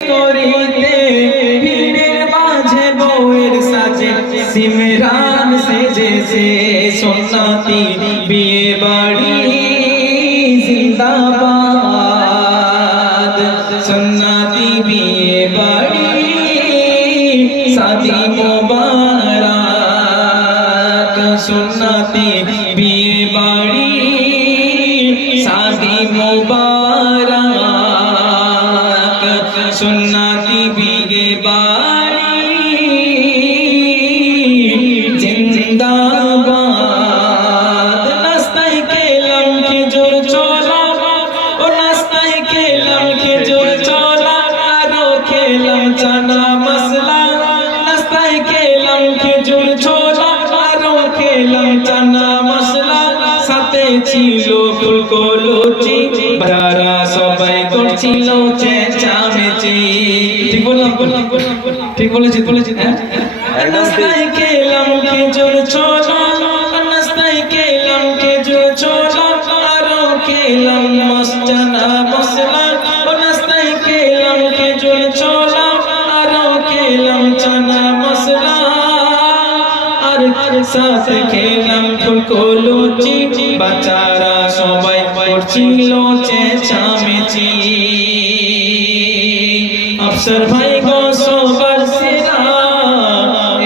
করিতে ভিড়ের মাঝে বউয়ের সাজে সিমরান সেজেছে সুন্নতি বিয়ে বাড়ি জিন্দাবাদ সুন্নতি বিয়ে বাড়ি শাদি মোবারক সুন্নতি বিয়ে বাড়ি শাদি মোবারক সুন্নতি বিয়ে বাড়ি জিন্দাবাদ নাস্তায় খেলাম খেজুর ছোলা ও নাস্তায় খেলাম খেজুর ছোলা আরো খেলাম চানা মশলা নাস্তায় খেলাম খেজুর ছোলা আরো খেলাম চানা মশলা সাথে ছিল ফুলকলুচি যারা সবাই করছিল চেঁচামেচি ঠিক বললাম ঠিক বলেছি হ্যাঁ নাস্তায় খেলাম খেজুর ছোলা নাস্তায় খেলাম খেজুর ছোলা আরো খেলাম চানা মশলা ও নাস্তায় খেলাম খেজুর ছোলা আরো খেলাম চানা মশলা আর সাথে খেলাম ফুলকলুচি বাচ্চারা সবাই করছিল চেঁচামেচি আফসার ভাই গো সবার সেরা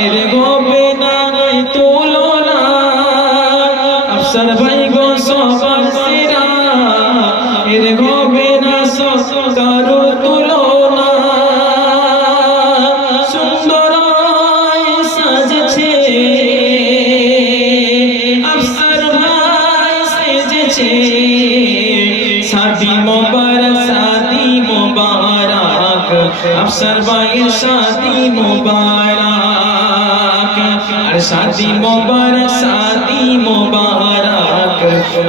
এর গবে না তুলনা আফসার ভাই গো সবার সেরা এর গবে না কারো তুলনা সুন্দর সাজেছে আফসার ভাই সেজেছে শাদি মোবারক আফসার ভাইয়ের শাদি মোবারক আর শাদি মোবারক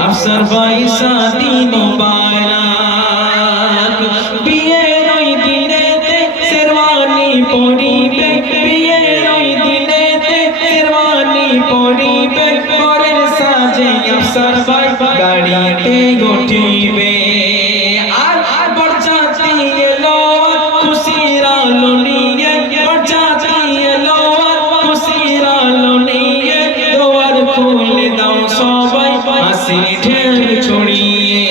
আফসার ভাইয়ের শাদি মোবারক বিয়ের ওই দিনেতে শেরওয়ানি পরিবে বিয়ের ওই দিনেতে শেরওয়ানি পরিবে পরের সাজে আফসার ভাই গাড়িতে উঠিবে আর বরযাত্রী এলো খুশির আলো নিয়ে বরযাত্রী এলো খুশির আলো নিয়ে দুয়ার খুলে দাও সবাই হাসি ঢেউ ছড়িয়ে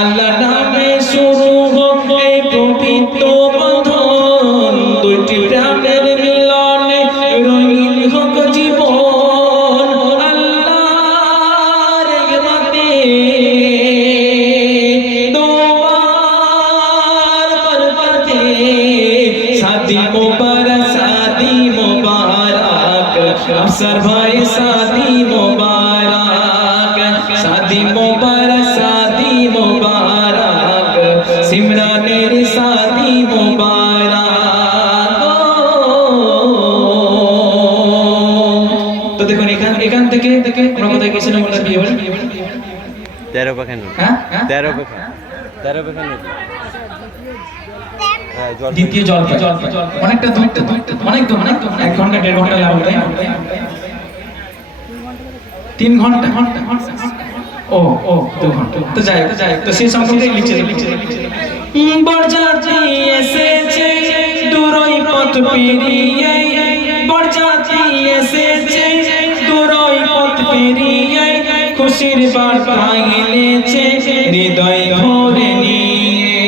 আল্লাহর নামে শুরু হোক এই পবিত্র বন্ধন দুইটি প্রাণের মিলনে রঙিন হোক জীবন আল্লাহর রহমতে দোয়ার বরকতে শাদি মোবারক আফসার ভাই শাদি মোবারক সিমরানের শাদি মোবারক তো দেখুন এখান থেকে আমরা কোথায় গেছিলাম আমরা বিয়ে বাড়ি 13 পাখান হ্যাঁ 13 পাখান দ্বিতীয় জল অনেকটা দূর অনেক 1 ঘন্টা 1.5 ঘন্টা লাগবে 3 ঘন্টা ও 2 ঘন্টা তো যাই তো সেই সম্পর্কে লিখছে বরযাত্রী এসেছে দূরই পথ পেরিয়ে বরযাত্রী এসেছে দূরই পথ পেরিয়ে খুশির বার্তা এনেছে হৃদয় ভরে নিয়ে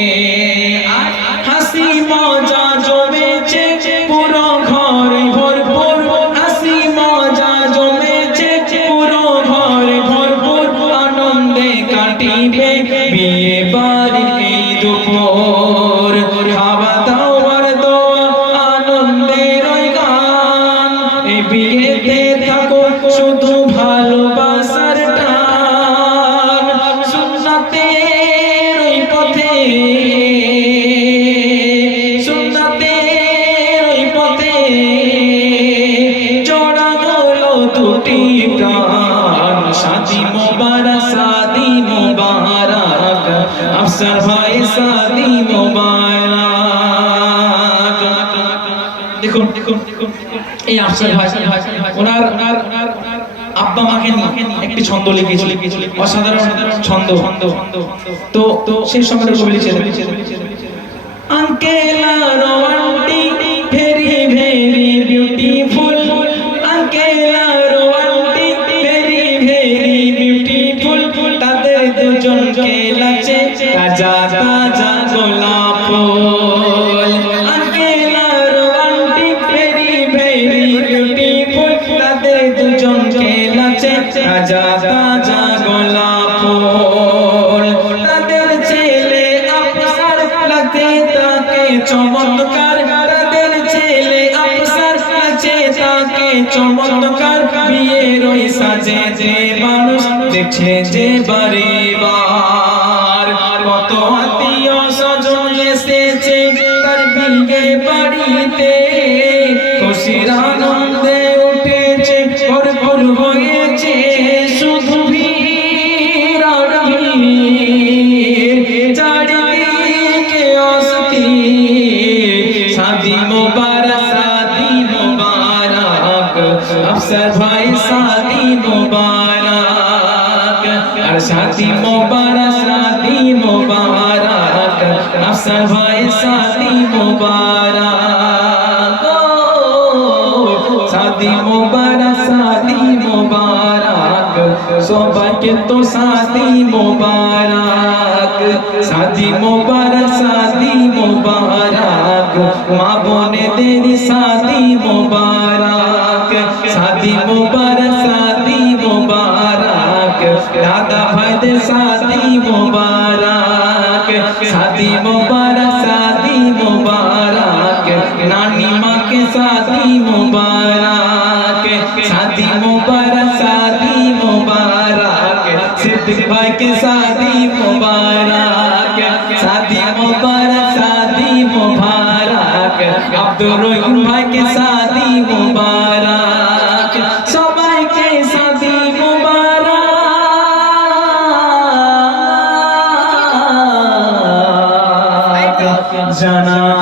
হাসি মজা জমেছে পুরো ঘরে ভরপুর হাসি মজা জমেছে পুরো ঘরে ভরপুর আনন্দে কাটিবে বিয়ে বাড়ির এই দুপুর খাওয়া দাওয়ার দোয়া আনন্দের ওই গান এই বিয়েতে থাকো শুধু ভালোবাসার টান সুন্নাতের ওই পথে জোড়া হলো দুটি প্রাণ শাদি মোবারক আফসার ভাই শাদি মোবারক দেখুন এই আফসার ভাই ওনার আব্বা মাকে নিয়ে একটি ছন্দ লিখেছিল অসাধারণ ছন্দ তো সেই সময় কবি লিখেছিলেন Uncle Auntie, very very beautiful. Uncle Auntie, very very beautiful. তাদের দুজনকে লাগছে তাজা তাজা গোলাপ ফুল। Uncle Auntie, very very beautiful. তাদের দুজনকে লাগছে তাজা তাজা গোলাপ ফুল। তাদের ছেলে আফসার লাগছে তাকে চমৎকার। তাদের ছেলে আফসার লাগছে তাকে চমৎকার। বিয়ের ওই সাজেতে মানুষ দেখছে যে বারে বার। কত আত্মীয় স্বজন এসেছে তার বিয়ে বাড়িতে। খুশির আনন্দে উঠেছে ভরপুর হয়েছে শুধু ভিড় আর ভিড়। চারিদিকে অস্থির। শাদি মোবারক শাদি মোবারক আফসার ভাই শাদি মোবারক। আর শাদি মোবারক শাদি মোবারক আফসার ভাই শাদি মোবারক। শাদি মোবারক শাদি মোবারক সবাইকে তো শাদি মোবারক। শাদি মোবারক শাদি মোবারক মা বোনেদের শাদি মোবারক। শাদি মোবারক শাদি মোবারক দাদা ভাইদের শাদি মোবারক। শাদি মোবারক শাদি মোবারক নানি মাকে শাদি মোবারক। শাদি মোবারক শাদি মোবারক সিদ্দিক ভাইকে শাদি মোবারক। শাদি মোবারক শাদি মোবারক আব্দুর রহিম ভাইকে শাদি মোবারক। সবাইকে শাদি মোবারক জানা।